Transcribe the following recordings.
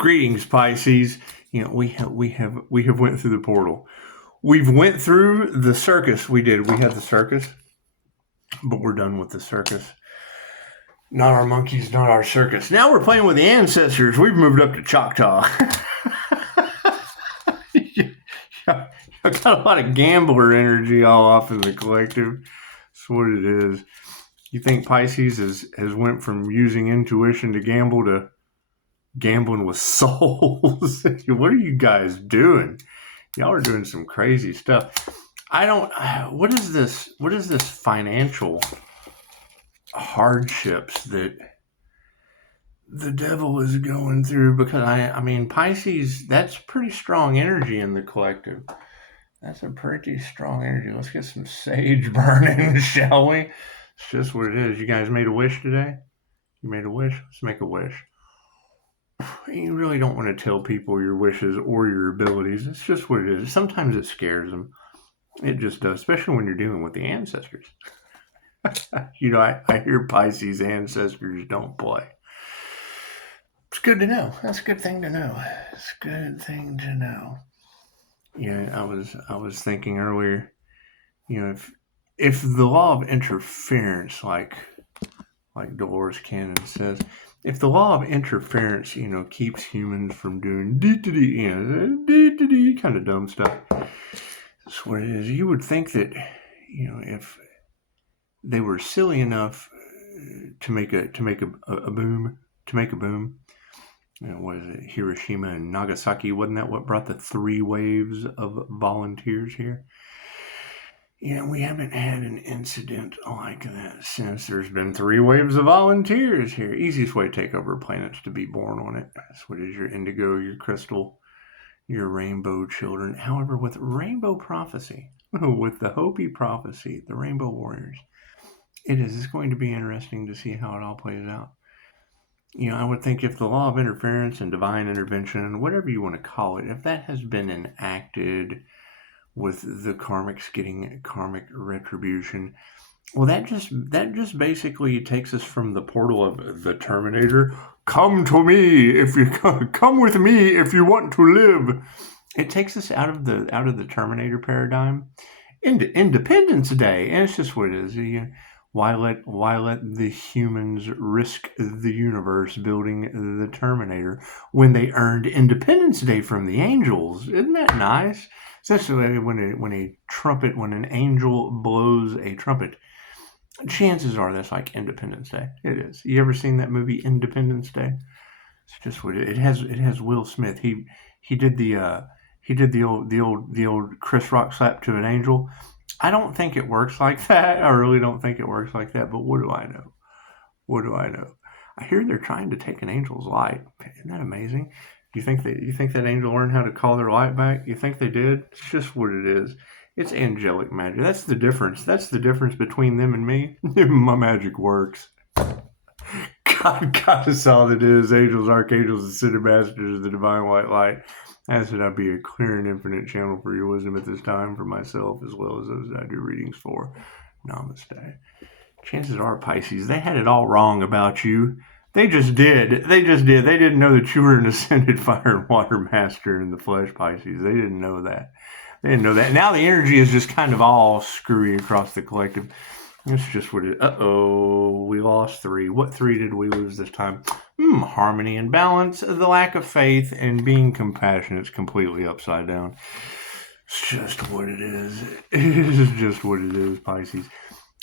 Greetings, Pisces. We have went through the portal. We've went through the circus. We had the circus, but we're done with the circus. Not our monkeys, not our circus. Now we're playing with the ancestors. We've moved up to Choctaw. I've got a lot of gambler energy all off in the collective. That's what it is. You think Pisces has went from using intuition to gamble to gambling with souls? What are you guys doing? Y'all are doing some crazy stuff. What is this financial hardships that the devil is going through? Because I mean, Pisces, that's pretty strong energy in the collective. That's a pretty strong energy. Let's get some sage burning, shall we? It's just what it is. You guys made a wish today? You made a wish? Let's make a wish. You really don't want to tell people your wishes or your abilities. It's just what it is. Sometimes it scares them. It just does, especially when you're dealing with the ancestors. I hear Pisces ancestors don't play. It's good to know. That's a good thing to know. It's a good thing to know. Yeah, I was thinking earlier, if the law of interference, like Dolores Cannon says, if the law of interference, keeps humans from doing kind of dumb stuff, that's what it is. You would think that, if they were silly enough to make a boom, what is it? Hiroshima and Nagasaki, wasn't that what brought the 3 waves of volunteers here? We haven't had an incident like that since there's been 3 waves of volunteers here. Easiest way to take over a planet is to be born on it. That's what is your indigo, your crystal, your rainbow children. However, with rainbow prophecy, with the Hopi prophecy, the rainbow warriors, it's going to be interesting to see how it all plays out. I would think if the law of interference and divine intervention, whatever you want to call it, if that has been enacted with the karmics getting karmic retribution, well, that just basically takes us from the portal of the Terminator. Come to me if you come with me if you want to live. It takes us out of the Terminator paradigm into Independence Day, and it's just what it is. Why let the humans risk the universe building the Terminator when they earned Independence Day from the angels? Isn't that nice? Especially when an angel blows a trumpet. Chances are that's like Independence Day. It is. You ever seen that movie Independence Day? It's just what it has Will Smith. He did the old Chris Rock slap to an angel. I don't think it works like that. I really don't think it works like that. But what do I know? I hear they're trying to take an angel's light. Isn't that amazing? You think that angel learned how to call their light back? You think they did? It's just what it is. It's angelic magic. That's the difference. That's the difference between them and me. My magic works. God is all it is. Angels, archangels, and city masters of the divine white light. As that I be a clear and infinite channel for your wisdom at this time, for myself as well as those that I do readings for. Namaste. Chances are, Pisces, they had it all wrong about you. They just did. They didn't know that you were an ascended fire and water master in the flesh, Pisces. They didn't know that. Now the energy is just kind of all screwy across the collective. It's just what it is. Uh-oh, we lost 3. What 3 did we lose this time? Harmony and balance, the lack of faith, and being compassionate is completely upside down. It's just what it is. It is just what it is, Pisces.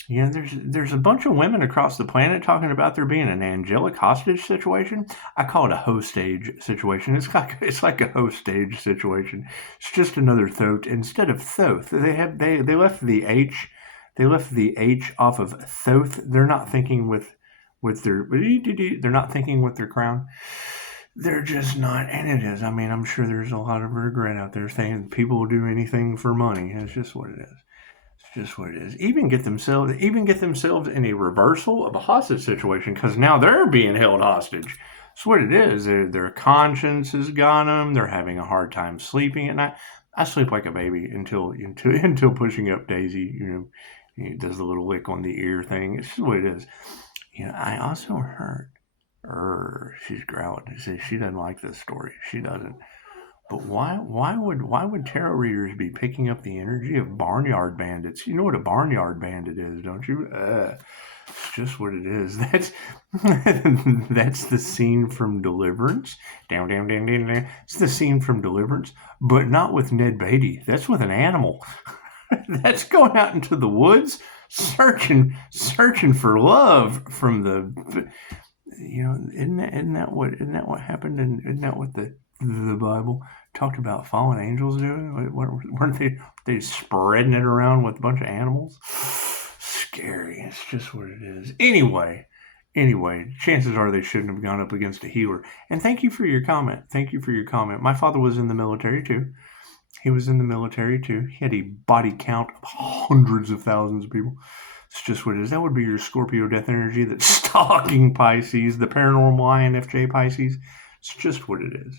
There's a bunch of women across the planet talking about there being an angelic hostage situation. I call it a hostage situation. It's like a hostage situation. It's just another Thoth instead of Thoth. They left the H. They left the H off of Thoth. They're not thinking with their. They're not thinking with their crown. They're just not, and it is. I mean, I'm sure there's a lot of regret out there saying people will do anything for money. It's just what it is. Just what it is. Even get themselves in a reversal of a hostage situation, because now they're being held hostage. That's what it is. Their conscience has got them. They're having a hard time sleeping at night. I sleep like a baby until pushing up Daisy. He does the little lick on the ear thing. It's just what it is. I also heard She's growling. She doesn't like this story. She doesn't. But why would tarot readers be picking up the energy of barnyard bandits? You know what a barnyard bandit is, don't you? It's just what it is. That's the scene from Deliverance. Down, down, down, down, down. It's the scene from Deliverance, but not with Ned Beatty. That's with an animal. That's going out into the woods, searching for love from the. Isn't that what happened? And isn't that what the Bible talked about fallen angels doing? Weren't they spreading it around with a bunch of animals? Scary. It's just what it is. Anyway, chances are they shouldn't have gone up against a healer. And thank you for your comment. My father was in the military too. He was in the military too. He had a body count of hundreds of thousands of people. It's just what it is. That would be your Scorpio death energy that's stalking Pisces, the paranormal INFJ Pisces. It's just what it is.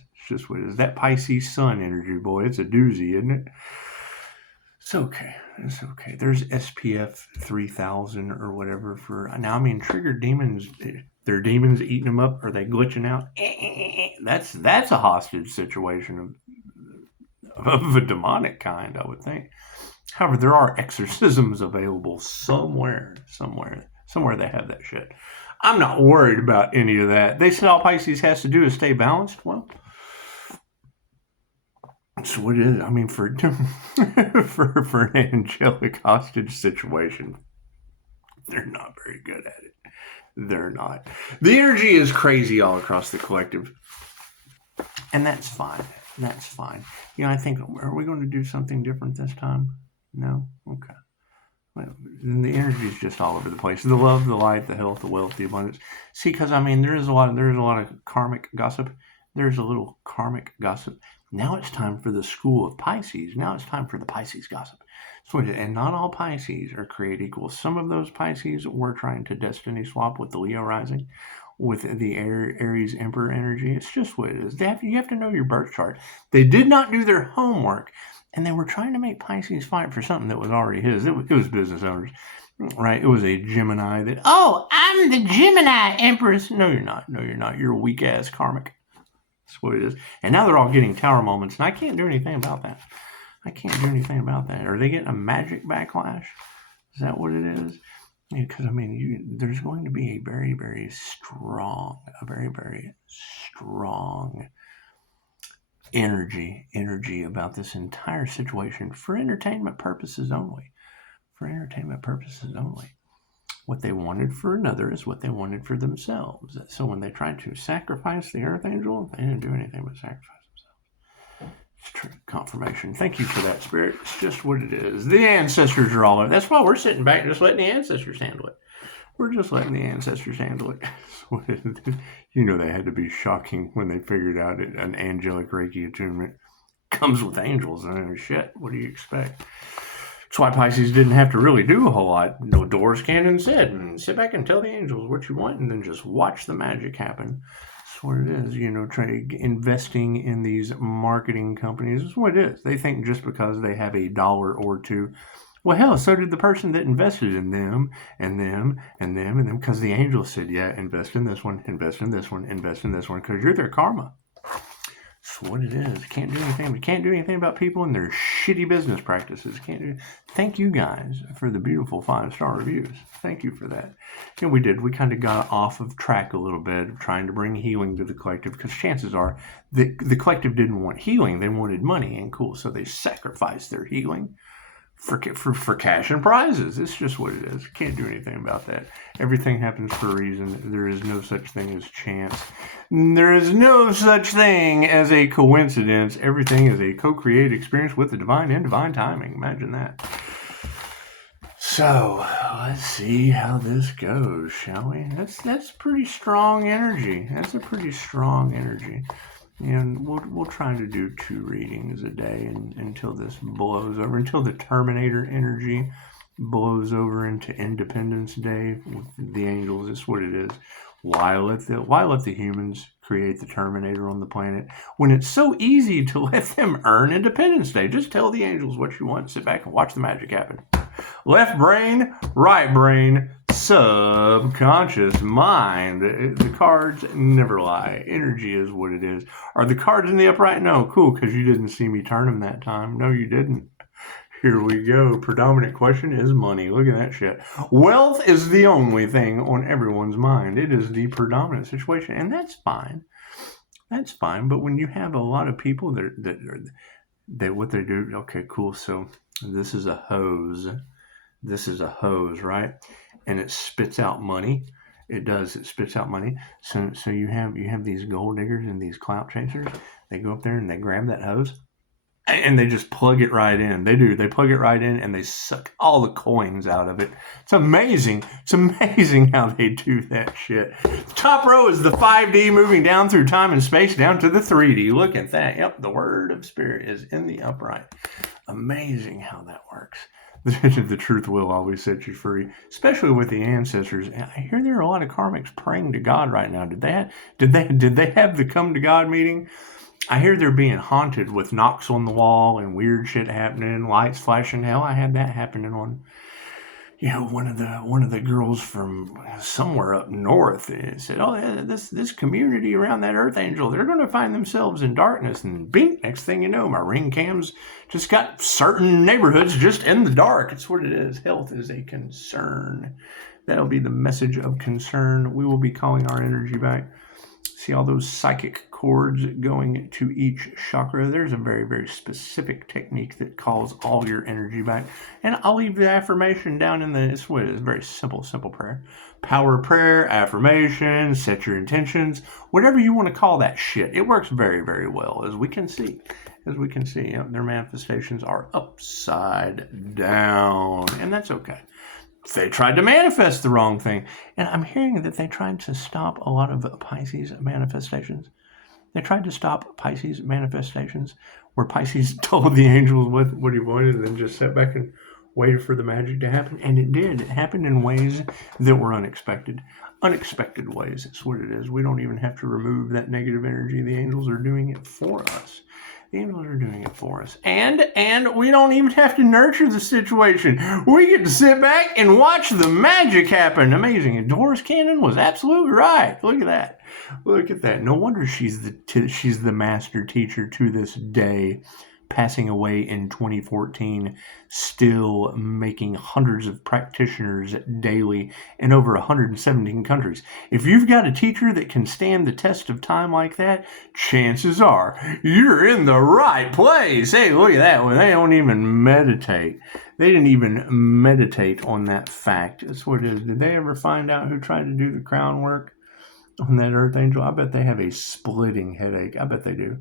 That Pisces sun energy, boy, it's a doozy, isn't it? It's okay. There's SPF 3000 or whatever for... Now, I mean, triggered demons, their demons eating them up. Are they glitching out? That's a hostage situation of a demonic kind, I would think. However, there are exorcisms available somewhere they have that shit. I'm not worried about any of that. They said all Pisces has to do is stay balanced. Well, that's what it is. I mean, for an angelic hostage situation, they're not very good at it. They're not. The energy is crazy all across the collective. And that's fine. I think, are we going to do something different this time? No? Okay. Well, the energy is just all over the place. The love, the light, the health, the wealth, the abundance. See, because I mean, there is a lot of karmic gossip. There's a little karmic gossip. Now it's time for the school of Pisces. Now it's time for the Pisces gossip. And not all Pisces are created equal. Some of those Pisces were trying to destiny swap with the Leo rising, with the Aries Emperor energy. It's just what it is. You have to know your birth chart. They did not do their homework. And they were trying to make Pisces fight for something that was already his. It was business owners, right? It was a Gemini that, I'm the Gemini Empress. No, you're not. You're a weak-ass karmic. That's what it is. And now they're all getting tower moments, and I can't do anything about that. Are they getting a magic backlash? Is that what it is? Because, I mean, there's going to be a very, very strong energy about this entire situation for entertainment purposes only. What they wanted for another is what they wanted for themselves. So when they tried to sacrifice the Archangel, they didn't do anything but sacrifice themselves. It's true. Confirmation. Thank you for that, Spirit. It's just what it is. The ancestors are all over. That's why we're sitting back just letting the ancestors handle it. We're just letting the ancestors handle it. They had to be shocking when they figured out an angelic Reiki attunement comes with angels. Shit, what do you expect? That's why Pisces didn't have to really do a whole lot. No doors, Cannon said, and sit back and tell the angels what you want and then just watch the magic happen. That's what it is. Investing in these marketing companies is what it is. They think just because they have $1 or $2. Well, hell, so did the person that invested in them, and them, because the angel said, yeah, invest in this one, invest in this one, invest in this one, because you're their karma. That's what it is. Can't do anything. We can't do anything about people and their shitty business practices. Thank you guys for the beautiful 5-star reviews. Thank you for that. We did. We kind of got off of track a little bit of trying to bring healing to the collective, because chances are the collective didn't want healing. They wanted money, and cool. So they sacrificed their healing for cash and prizes. It's just what it is. Can't do anything about that. Everything happens for a reason. There is no such thing as chance. There is no such thing as a coincidence. Everything is a co-created experience with the divine and divine timing. Imagine that. So let's see how this goes, shall we? That's pretty strong energy. That's a pretty strong energy. And we'll try to do 2 readings a day until this blows over, until the Terminator energy blows over into Independence Day with the angels. It's what it is. Why let the humans create the Terminator on the planet when it's so easy to let them earn Independence Day? Just tell the angels what you want, sit back and watch the magic happen. Left brain, right brain, subconscious mind. The cards never lie. Energy is what it is. Are the cards in the upright? No, cool, because you didn't see me turn them that time. No, you didn't. Here we go. Predominant question is money. Look at that shit. Wealth is the only thing on everyone's mind. It is the predominant situation, and that's fine. That's fine. But when you have a lot of people that what they do, okay, cool. So this is a hose. This is a hose, right? And it spits out money. It does. It spits out money. So you have these gold diggers and these clout chasers. They go up there and they grab that hose. And they just plug it right in. They do. They plug it right in and they suck all the coins out of it. It's amazing. It's amazing how they do that shit. The top row is the 5D moving down through time and space down to the 3D. Look at that. Yep, the word of spirit is in the upright. Amazing how that works. The truth will always set you free, especially with the ancestors. I hear there are a lot of karmics praying to God right now. Did they have the come to God meeting? I hear they're being haunted with knocks on the wall and weird shit happening, lights flashing. Hell, I had that happening on, one of the girls from somewhere up north. It said, "Oh, this community around that Earth Angel, they're going to find themselves in darkness." And bing, next thing you know, my ring cams just got certain neighborhoods just in the dark. It's what it is. Health is a concern. That'll be the message of concern. We will be calling our energy back. See all those psychic cords going to each chakra. There's a very, very specific technique that calls all your energy back. And I'll leave the affirmation down in the, it's a very simple prayer. Power prayer, affirmation, set your intentions, whatever you want to call that shit. It works very, very well, as we can see. Their manifestations are upside down. And that's okay. They tried to manifest the wrong thing. And I'm hearing that they tried to stop a lot of Pisces manifestations. They tried to stop Pisces manifestations where Pisces told the angels what he wanted and then just sat back and waited for the magic to happen. And it did. It happened in ways that were unexpected. Unexpected ways. It's what it is. We don't even have to remove that negative energy. The angels are doing it for us. The angels are doing it for us. And we don't even have to nurture the situation. We get to sit back and watch the magic happen. Amazing. And Doris Cannon was absolutely right. Look at that. Look at that. No wonder she's the master teacher to this day, passing away in 2014, still making hundreds of practitioners daily in over 117 countries. If you've got a teacher that can stand the test of time like that, chances are you're in the right place. Hey, look at that one. They don't even meditate. They didn't even meditate on that fact. That's what it is. Did they ever find out who tried to do the crown work on that Earth Angel? I bet they have a splitting headache. I bet they do.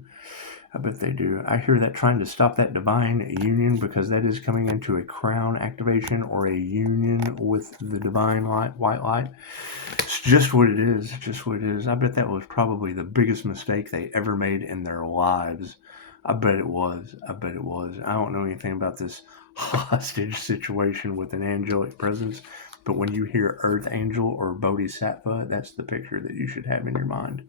I hear that trying to stop that divine union, because that is coming into a crown activation or a union with the divine light, white light. It's just what it is. I bet that was probably the biggest mistake they ever made in their lives. I bet it was. I don't know anything about this hostage situation with an angelic presence, but when you hear Earth Angel or Bodhisattva, that's the picture that you should have in your mind.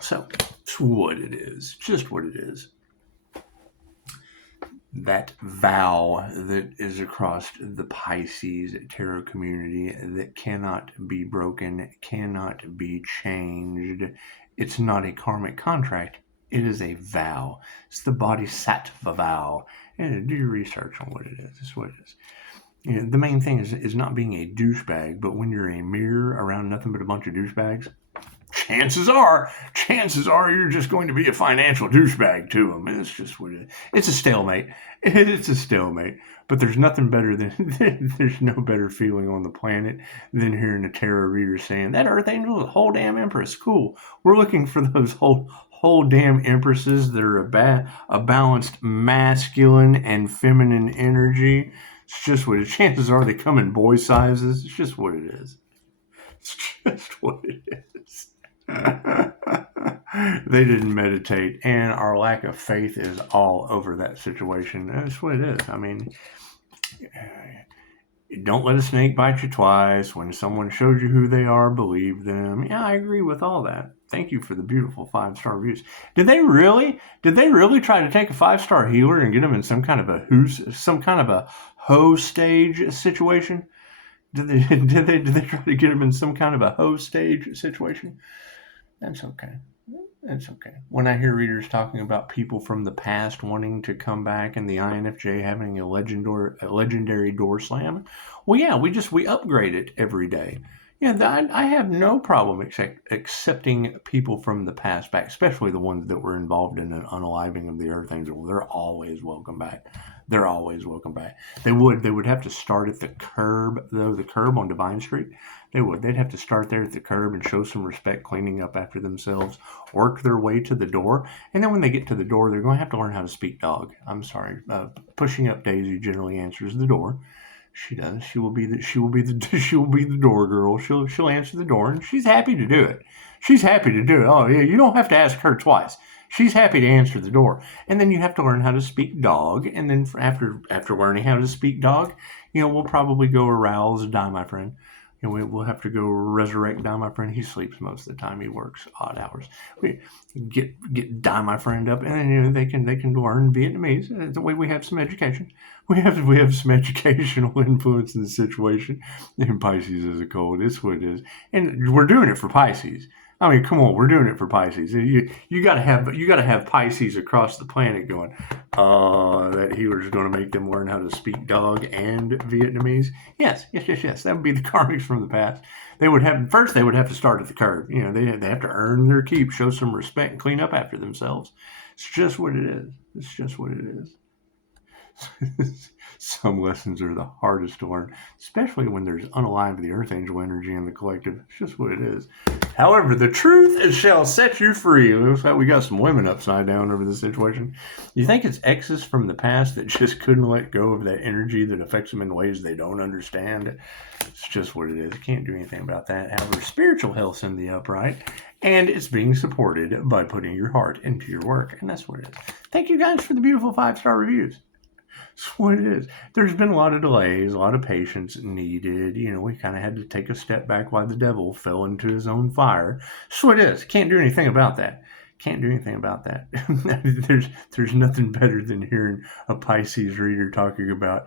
So, it's what it is. Just what it is. That vow that is across the Pisces tarot community that cannot be broken, cannot be changed. It's not a karmic contract. It is a vow. It's the Bodhisattva vow. And do your research on what it is. It's what it is. The main thing is not being a douchebag, but when you're a mirror around nothing but a bunch of douchebags, chances are you're just going to be a financial douchebag to them. It's just what it is. It's a stalemate. But there's nothing better than, there's no better feeling on the planet than hearing a tarot reader saying, that Earth Angel is a whole damn empress. Cool. We're looking for those whole damn empresses that are a balanced masculine and feminine energy. It's just what it is. Chances are they come in boy sizes. It's just what it is. They didn't meditate, and our lack of faith is all over that situation. That's what it is. I mean, Don't let a snake bite you twice. When someone shows you who they are, believe them. Yeah, I agree with all that. Thank you for the beautiful 5-star reviews. Did they really try to take a 5-star healer and get him in some kind of a hoe stage situation? Did they try to get him in some kind of a hoe stage situation? That's okay. It's okay. When I hear readers talking about people from the past wanting to come back and the INFJ having a legendary door slam, well, yeah, we upgrade it every day. Yeah, I have no problem accepting people from the past back, especially the ones that were involved in an unaliving of the Earth Angel. They're always welcome back. They're always welcome back. They would have to start at the curb, though, the curb on Divine Street. They'd have to start there at the curb and show some respect, cleaning up after themselves, work their way to the door, and then when they get to the door, they're going to have to learn how to speak dog. I'm sorry. Pushing up Daisy generally answers the door. She does. She will be the door girl. She'll answer the door, and she's happy to do it. She's happy to do it. Oh yeah, you don't have to ask her twice. She's happy to answer the door, and then you have to learn how to speak dog. And then after learning how to speak dog, we'll probably go arouse Die My Friend. We'll have to go resurrect Die My Friend. He sleeps most of the time. He works odd hours. We get Die My Friend up, and then they can learn Vietnamese. The way we have some education. We have some educational influence in the situation. And Pisces is a cold. It's what it is, and we're doing it for Pisces. I mean, come on, we're doing it for Pisces. You gotta have Pisces across the planet going. That healer's going to make them learn how to speak dog and Vietnamese. Yes. That would be the karmics from the past. They would have to start at the curb. They have to earn their keep, show some respect, and clean up after themselves. It's just what it is. Some lessons are the hardest to learn, especially when there's unaligned the Earth Angel energy in the collective. It's just what it is. However, the truth shall set you free. It looks like we got some women upside down over this situation. You think it's exes from the past that just couldn't let go of that energy that affects them in ways they don't understand? It's just what it is. Can't do anything about that. However, spiritual health's in the upright, and it's being supported by putting your heart into your work, and that's what it is. Thank you guys for the beautiful 5-star reviews. That's what it is. There's been a lot of delays, a lot of patience needed. We kind of had to take a step back while the devil fell into his own fire. That's what it is. Can't do anything about that. There's nothing better than hearing a Pisces reader talking about,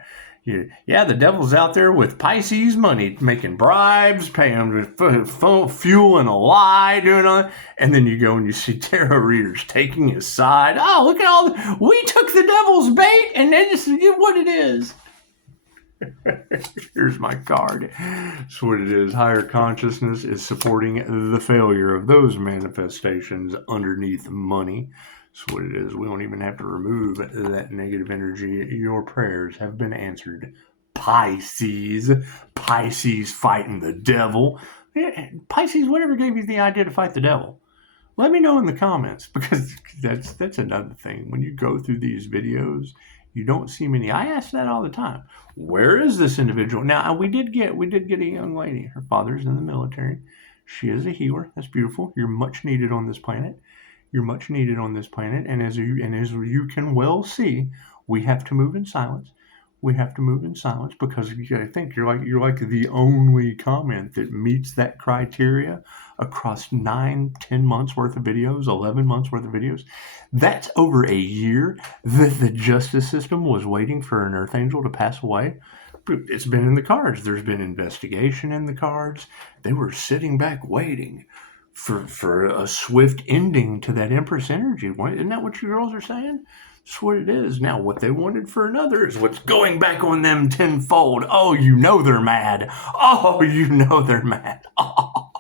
yeah, the devil's out there with Pisces money, making bribes, paying with fuel and a lie, doing all that. And then you go and you see tarot readers taking his side. Oh, look at we took the devil's bait, and then this is what it is. Here's my card. That's what it is. Higher consciousness is supporting the failure of those manifestations underneath money. That's what it is. We don't even have to remove that negative energy. Your prayers have been answered. Pisces fighting the devil. Pisces, whatever gave you the idea to fight the devil? Let me know in the comments, because that's another thing. When you go through these videos, you don't see many. I ask that all the time. Where is this individual? Now, we did get a young lady. Her father's in the military. She is a healer. That's beautiful. You're much needed on this planet. And as you can well see, we have to move in silence. Because I think you're like the only comment that meets that criteria across 9-10 months worth of videos, 11 months worth of videos. That's over a year that the justice system was waiting for an Earth Angel to pass away. It's been in the cards. There's been investigation in the cards. They were sitting back waiting for a swift ending to that Empress energy. Isn't that what you girls are saying? That's what it is. Now, what they wanted for another is what's going back on them tenfold. Oh, they're mad. Oh, they're mad. Oh.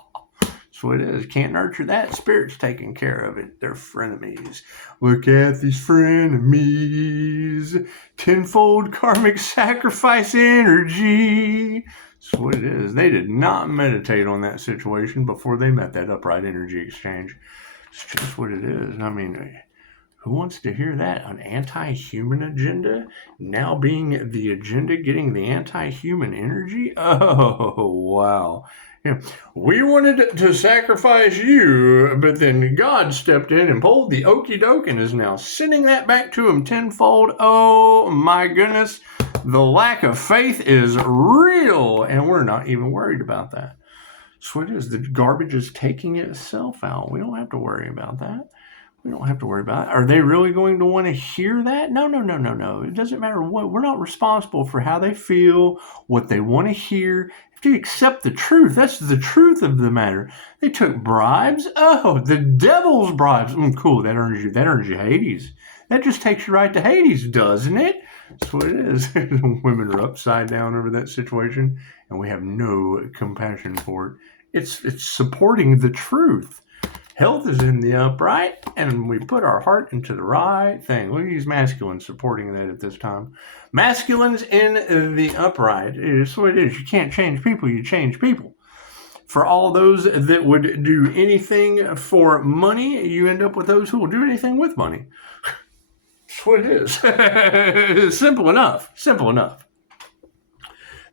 That's what it is. Can't nurture that. Spirit's taking care of it. They're frenemies. Look at these frenemies. Tenfold karmic sacrifice energy. That's what it is. They did not meditate on that situation before they met that upright energy exchange. It's just what it is. I mean, who wants to hear that? An anti-human agenda? Now being the agenda, getting the anti-human energy? Oh, wow. Yeah. We wanted to sacrifice you, but then God stepped in and pulled the okie doke and is now sending that back to him tenfold. Oh, my goodness. The lack of faith is real, and we're not even worried about that. So it is. The garbage is taking itself out. We don't have to worry about that. We don't have to worry about it. Are they really going to want to hear that? No. It doesn't matter what. We're not responsible for how they feel, what they want to hear. If you accept the truth, that's the truth of the matter. They took bribes. Oh, the devil's bribes. Cool. That earns you Hades. That just takes you right to Hades, doesn't it? That's what it is. Women are upside down over that situation, and we have no compassion for it. It's supporting the truth. Health is in the upright, and we put our heart into the right thing. Look at these masculines supporting that at this time. Masculines in the upright. It's what it is. You can't change people, you change people. For all those that would do anything for money, you end up with those who will do anything with money. That's what it is. Simple enough. Simple enough.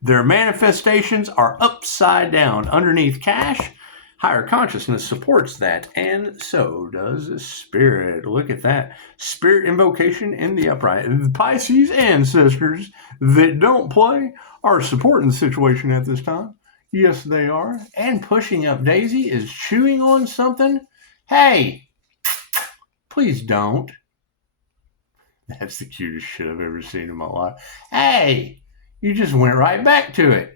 Their manifestations are upside down. Underneath cash, higher consciousness supports that, and so does spirit. Look at that. Spirit invocation in the upright. The Pisces ancestors that don't play are supporting the situation at this time. Yes, they are. And pushing up Daisy is chewing on something. Hey, please don't. That's the cutest shit I've ever seen in my life. Hey, you just went right back to it.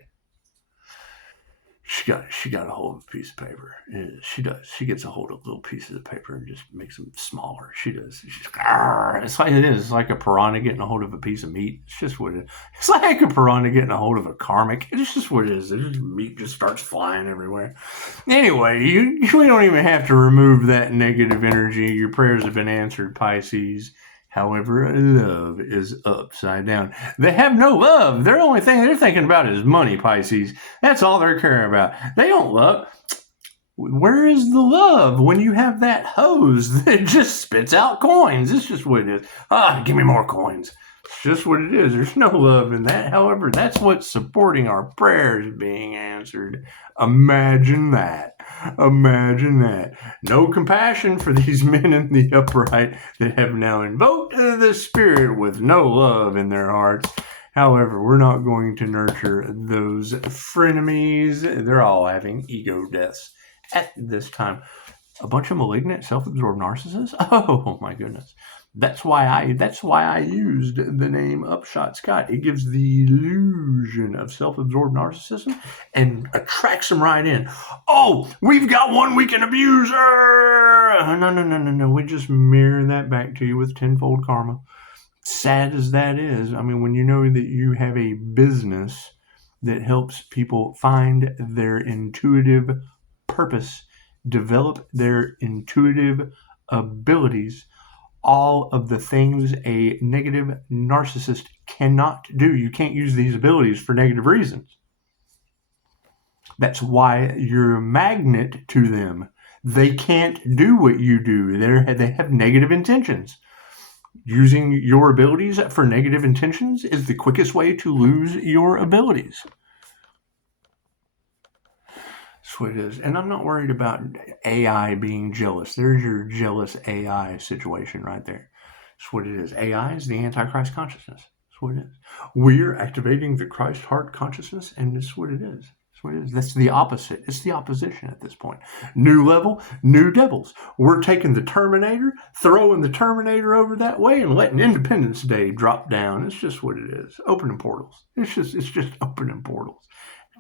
She got a hold of a piece of paper. Yeah, she does. She gets a hold of little pieces of paper and just makes them smaller. She does. It's like it is. It's like a piranha getting a hold of a piece of meat. It's just what it is. It's like a piranha getting a hold of a karmic. It's just what it is. Meat just starts flying everywhere. Anyway, we don't even have to remove that negative energy. Your prayers have been answered, Pisces. However, love is upside down. They have no love. The only thing they're thinking about is money, Pisces. That's all they're caring about. They don't love. Where is the love when you have that hose that just spits out coins? It's just what it is. Give me more coins. It's just what it is. There's no love in that. However, that's what's supporting our prayers being answered. Imagine that. Imagine that. No compassion for these men in the upright that have now invoked the spirit with no love in their hearts. However, we're not going to nurture those frenemies. They're all having ego deaths at this time. A bunch of malignant, self-absorbed narcissists? Oh my goodness. That's why I used the name Upshotscott. It gives the illusion of self-absorbed narcissism and attracts them right in. Oh, we've got one we can abuse. No. We just mirror that back to you with tenfold karma. Sad as that is, I mean, when you know that you have a business that helps people find their intuitive purpose, develop their intuitive abilities, all of the things a negative narcissist cannot do. You can't use these abilities for negative reasons. That's why you're a magnet to them. They can't do what you do. They have negative intentions. Using your abilities for negative intentions is the quickest way to lose your abilities. That's what it is. And I'm not worried about AI being jealous. There's your jealous AI situation right there. That's what it is. AI is the Antichrist consciousness. That's what it is. We're activating the Christ heart consciousness, and that's what it is. That's what it is. That's the opposite. It's the opposition at this point. New level, new devils. We're taking the Terminator, throwing the Terminator over that way, and letting Independence Day drop down. It's just what it is. Opening portals. It's just opening portals.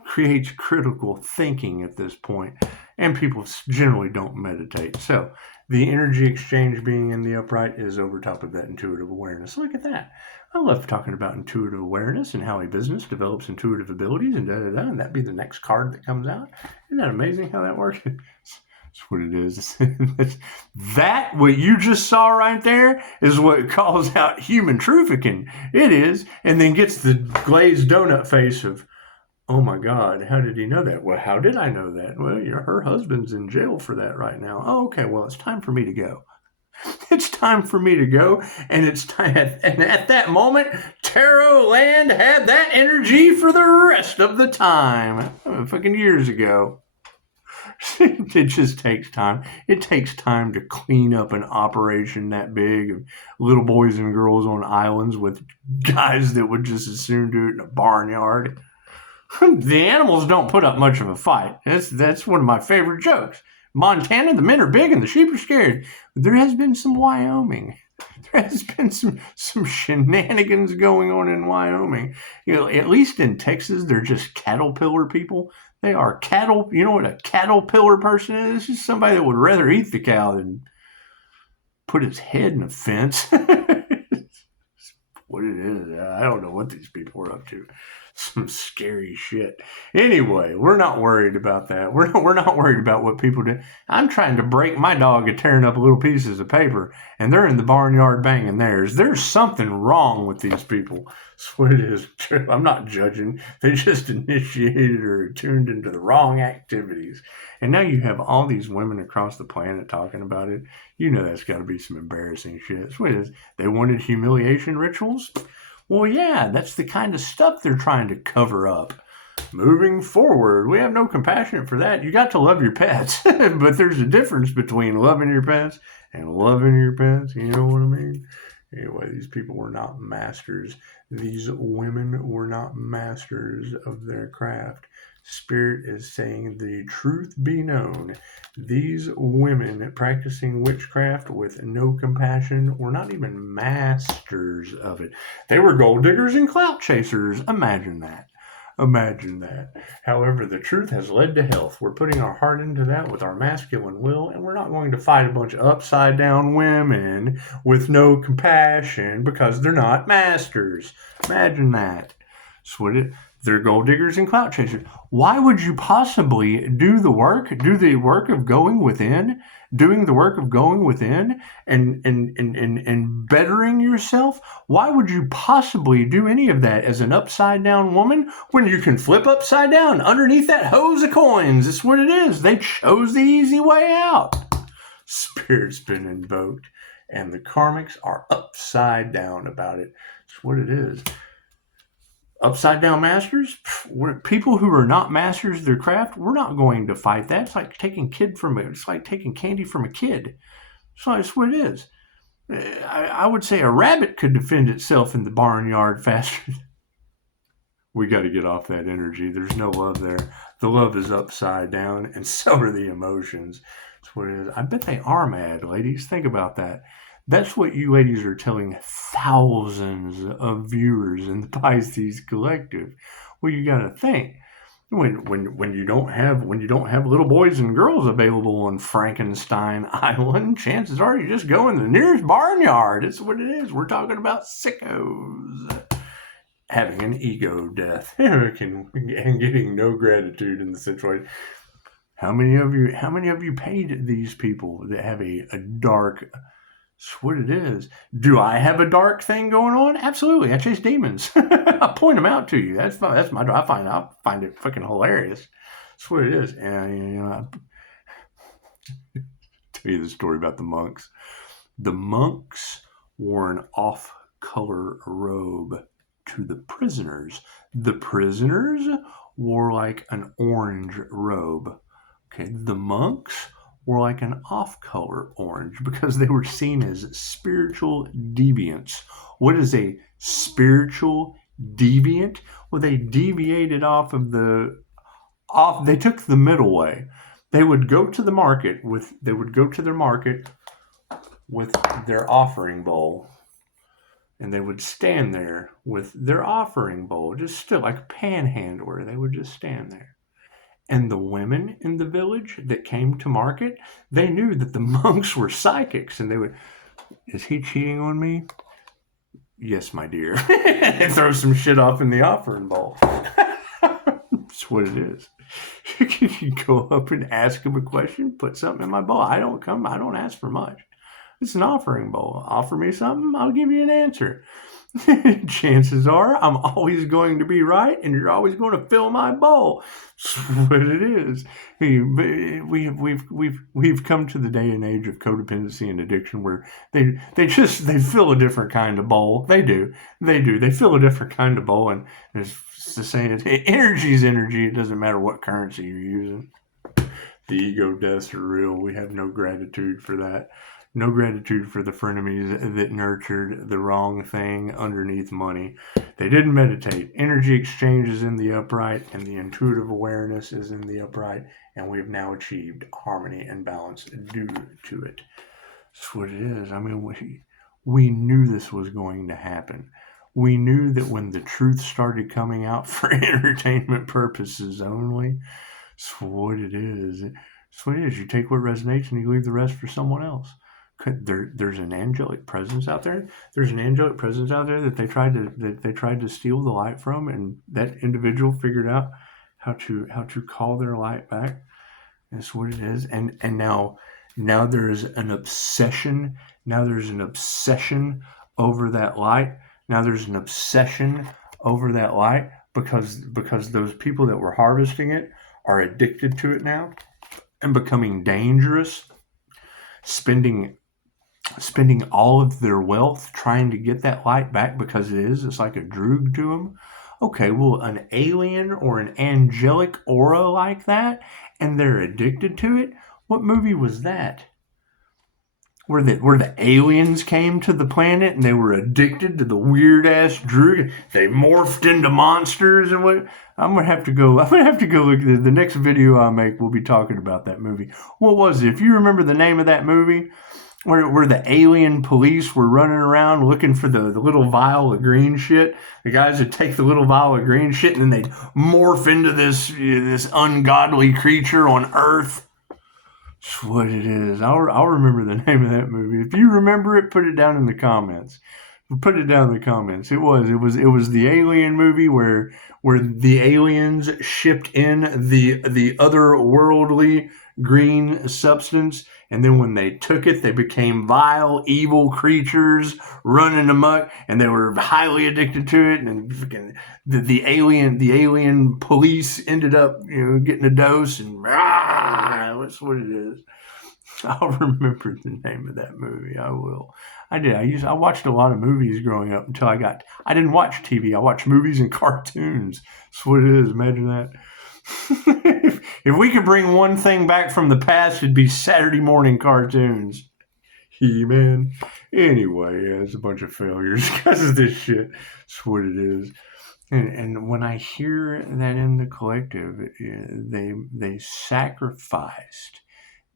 Creates critical thinking at this point, and people generally don't meditate. So the energy exchange being in the upright is over top of that intuitive awareness. Look at that. I love talking about intuitive awareness and how a business develops intuitive abilities and and that'd be the next card that comes out. Isn't that amazing how that works? That's what it is. That, what you just saw right there, is what calls out human trafficking. It is, and then gets the glazed donut face of, oh my God, how did he know that? Well, how did I know that? Well, her husband's in jail for that right now. Oh, okay, well, it's time for me to go. It's time for me to go. And it's time. And at that moment, Tarot Land had that energy for the rest of the time. Fucking years ago. It just takes time. It takes time to clean up an operation that big of little boys and girls on islands with guys that would just as soon do it in a barnyard. The animals don't put up much of a fight. That's one of my favorite jokes. Montana, the men are big and the sheep are scared. There has been some Wyoming. There has been some shenanigans going on in Wyoming. At least in Texas, they're just caterpillar people. They are cattle. You know what a caterpillar person is? It's just somebody that would rather eat the cow than put his head in a fence. What it is, I don't know what these people are up to. Some scary shit. Anyway, we're not worried about that. We're not worried about what people do. I'm trying to break my dog at tearing up little pieces of paper, and they're in the barnyard banging theirs. There's something wrong with these people. That's what it is. I'm not judging. They just initiated or tuned into the wrong activities. And now you have all these women across the planet talking about it. You know that's got to be some embarrassing shit. That's what it is. They wanted humiliation rituals. Well, yeah, that's the kind of stuff they're trying to cover up. Moving forward, we have no compassion for that. You got to love your pets, but there's a difference between loving your pets and loving your pets. You know what I mean? Anyway, these people were not masters. These women were not masters of their craft. Spirit is saying the truth be known. These women practicing witchcraft with no compassion were not even masters of it. They were gold diggers and clout chasers. Imagine that. Imagine that. However, the truth has led to health. We're putting our heart into that with our masculine will, and we're not going to fight a bunch of upside down women with no compassion because they're not masters. Imagine that. That's what it. They're gold diggers and clout chasers. Why would you possibly do the work of going within, and bettering yourself? Why would you possibly do any of that as an upside down woman when you can flip upside down underneath that hose of coins? That's what it is. They chose the easy way out. Spirit's been invoked, and the karmics are upside down about it. That's what it is. Upside down masters, people who are not masters of their craft, we're not going to fight that. It's like taking candy from a kid. So that's what it is. I would say a rabbit could defend itself in the barnyard faster. We got to get off that energy. There's no love there. The love is upside down, and so are the emotions. That's what it is. I bet they are mad, ladies. Think about that. That's what you ladies are telling thousands of viewers in the Pisces Collective. Well, you got to think when you don't have little boys and girls available on Frankenstein Island, chances are you just go in the nearest barnyard. It's what it is. We're talking about sickos having an ego death and getting no gratitude in the situation. How many of you paid these people that have a dark? That's what it is. Do I have a dark thing going on? Absolutely. I chase demons. I point them out to you. That's my. I find it fucking hilarious. That's what it is. And I'll tell you the story about the monks. The monks wore an off-color robe to the prisoners. The prisoners wore like an orange robe. Okay, the monks were like an off-color orange because they were seen as spiritual deviants. What is a spiritual deviant? Well, they deviated they took the middle way. They would go to their market with their offering bowl, and they would stand there with their offering bowl, just still like a panhandler. They would just stand there. And the women in the village that came to market, they knew that the monks were psychics, and they would, is he cheating on me? Yes, my dear. And throw some shit off in the offering bowl. That's what it is. You go up and ask him a question, put something in my bowl. I don't ask for much. It's an offering bowl. Offer me something, I'll give you an answer. Chances are I'm always going to be right, and you're always going to fill my bowl. That's what it is. We've come to the day and age of codependency and addiction where they fill a different kind of bowl. They do. They fill a different kind of bowl, and it's the same. Energy is energy. It doesn't matter what currency you're using. The ego deaths are real. We have no gratitude for that. No gratitude for the frenemies that nurtured the wrong thing underneath money. They didn't meditate. Energy exchange is in the upright, and the intuitive awareness is in the upright, and we've now achieved harmony and balance due to it. That's what it is. I mean, we knew this was going to happen. We knew that when the truth started coming out for entertainment purposes only, that's what it is. That's what it is. You take what resonates and you leave the rest for someone else. There's an angelic presence out there. There's an angelic presence out there that they tried to steal the light from, and that individual figured out how to call their light back. That's what it is. And now there's an obsession. Now there's an obsession over that light. Now there's an obsession over that light because those people that were harvesting it are addicted to it now and becoming dangerous, spending all of their wealth trying to get that light back because it's like a drug to them. Okay, well, an alien or an angelic aura like that, and they're addicted to it? What movie was that? Where the aliens came to the planet and they were addicted to the weird ass drug. They morphed into monsters and what? I'm gonna have to go look at the next video I make. We'll be talking about that movie. What was it? If you remember the name of that movie, where the alien police were running around looking for the little vial of green shit. The guys would take the little vial of green shit and then they'd morph into this ungodly creature on Earth. That's what it is. I'll remember the name of that movie. If you remember it, put it down in the comments. Put it down in the comments. It was the alien movie where the aliens shipped in the otherworldly green substance, and then when they took it, they became vile, evil creatures running amok, and they were highly addicted to it. And the alien police ended up, getting a dose, and that's what it is. I'll remember the name of that movie. I will. I did. I watched a lot of movies growing up until I didn't watch TV. I watched movies and cartoons. That's what it is. Imagine that. If we could bring one thing back from the past, it'd be Saturday morning cartoons. He-Man. Anyway, it's a bunch of failures because of this shit. That's what it is. And when I hear that in the collective,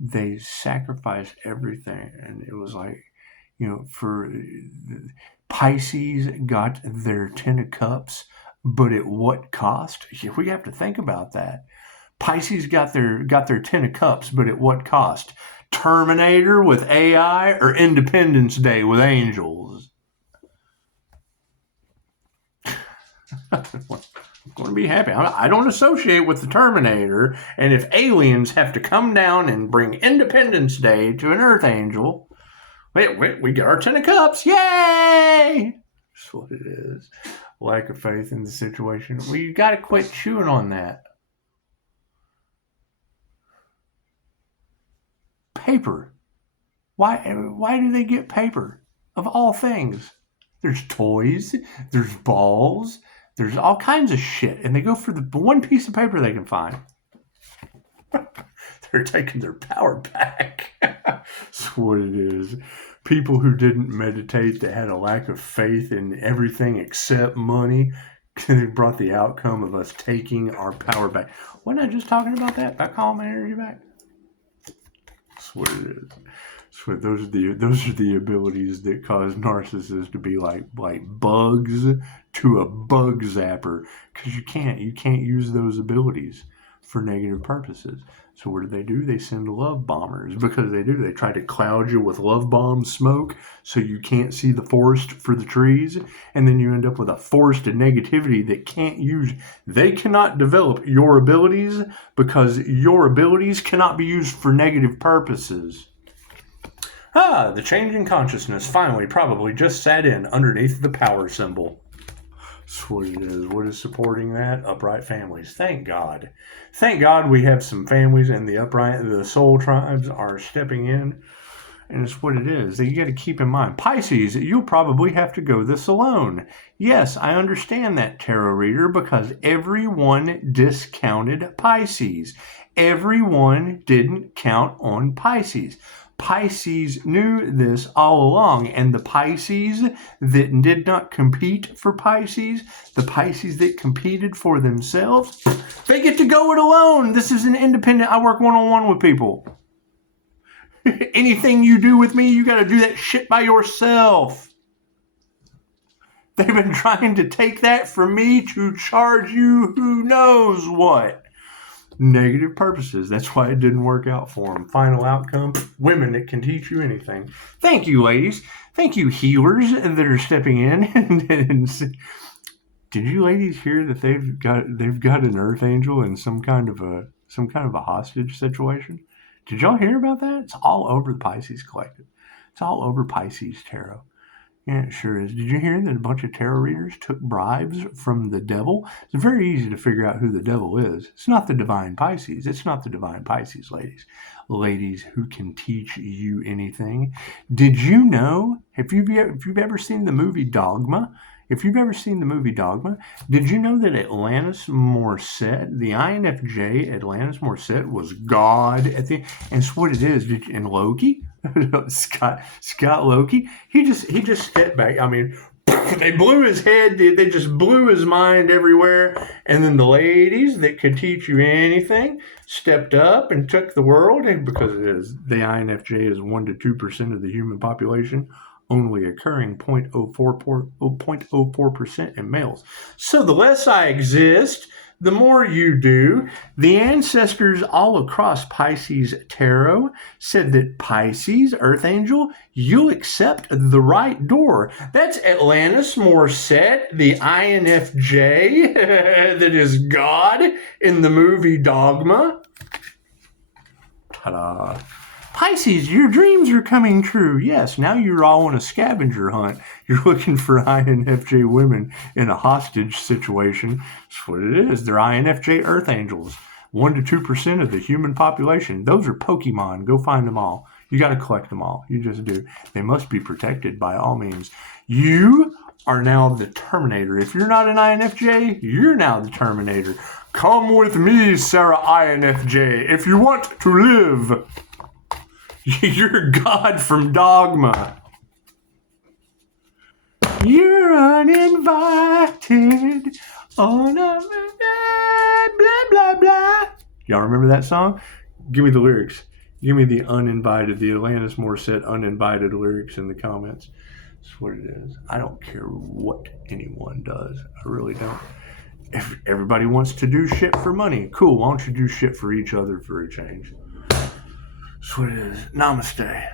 they sacrificed everything, and it was like, for Pisces got their 10 of cups, but at what cost? We have to think about that. Pisces got their 10 of cups, but at what cost? Terminator with AI or Independence Day with angels? I'm going to be happy. I don't associate with the Terminator, and if aliens have to come down and bring Independence Day to an Earth angel, we get our 10 of cups. Yay! That's what it is. Lack of faith in the situation. Well, you got to quit chewing on that. Paper. Why do they get paper? Of all things. There's toys. There's balls. There's all kinds of shit. And they go for the one piece of paper they can find. They're taking their power back. That's what it is. People who didn't meditate, that had a lack of faith in everything except money, they brought the outcome of us taking our power back. Wasn't I just talking about that? About calling my energy back? That's what it is. So those are the abilities that cause narcissists to be like bugs to a bug zapper, because you can't use those abilities for negative purposes. So what do? They send love bombers, because they try to cloud you with love bomb smoke so you can't see the forest for the trees, and then you end up with a forest of negativity they cannot develop your abilities, because your abilities cannot be used for negative purposes. The change in consciousness finally probably just sat in underneath the power symbol. That's what it is. What is supporting that? Upright families. Thank God. Thank God we have some families, and the soul tribes are stepping in And it's what it is that you got to keep in mind. Pisces, you'll probably have to go this alone. Yes, I understand that, tarot reader, because everyone discounted Pisces. Everyone didn't count on Pisces. Pisces knew this all along, and the Pisces that did not compete for Pisces, the Pisces that competed for themselves, they get to go it alone. This is an independent, I work one-on-one with people. Anything you do with me, you got to do that shit by yourself. They've been trying to take that from me to charge you who knows what. Negative purposes. That's why it didn't work out for them. Final outcome, women that can teach you anything. Thank you, ladies. Thank you, healers that are stepping in. Did you ladies hear that they've got an earth angel in some kind of a hostage situation? Did y'all hear about that? It's all over the Pisces Collective. It's all over Pisces Tarot. Yeah, it sure is. Did you hear that a bunch of tarot readers took bribes from the devil? It's very easy to figure out who the devil is. It's not the divine Pisces. It's not the divine Pisces, ladies. Ladies who can teach you anything. Did you know, if you've ever seen the movie Dogma, did you know that Atlantis Morissette, the INFJ Atlantis Morissette, was God at the end? And it's what it is. And Loki, Scott Loki, he just stepped back. I mean, they blew his head. They just blew his mind everywhere. And then the ladies that could teach you anything stepped up and took the world. And because the INFJ is 1 to 2% of the human population, only occurring 0.04% in males. So the less I exist, the more you do. The ancestors all across Pisces Tarot said that Pisces, Earth Angel, you'll accept the right door. That's Atlantis Morissette, the INFJ that is God in the movie Dogma. Ta-da. Pisces, your dreams are coming true. Yes, now you're all on a scavenger hunt. You're looking for INFJ women in a hostage situation. That's what it is. They're INFJ Earth Angels. 1 to 2% of the human population. Those are Pokemon. Go find them all. You got to collect them all. You just do. They must be protected by all means. You are now the Terminator. If you're not an INFJ, you're now the Terminator. Come with me, Sarah INFJ, if you want to live. You're God from Dogma. You're uninvited on a blah, blah, blah. Y'all remember that song? Give me the lyrics. Give me the uninvited, the Atlantis Morissette uninvited lyrics in the comments. That's what it is. I don't care what anyone does. I really don't. If everybody wants to do shit for money, cool. Why don't you do shit for each other for a change? That's what it is. Namaste.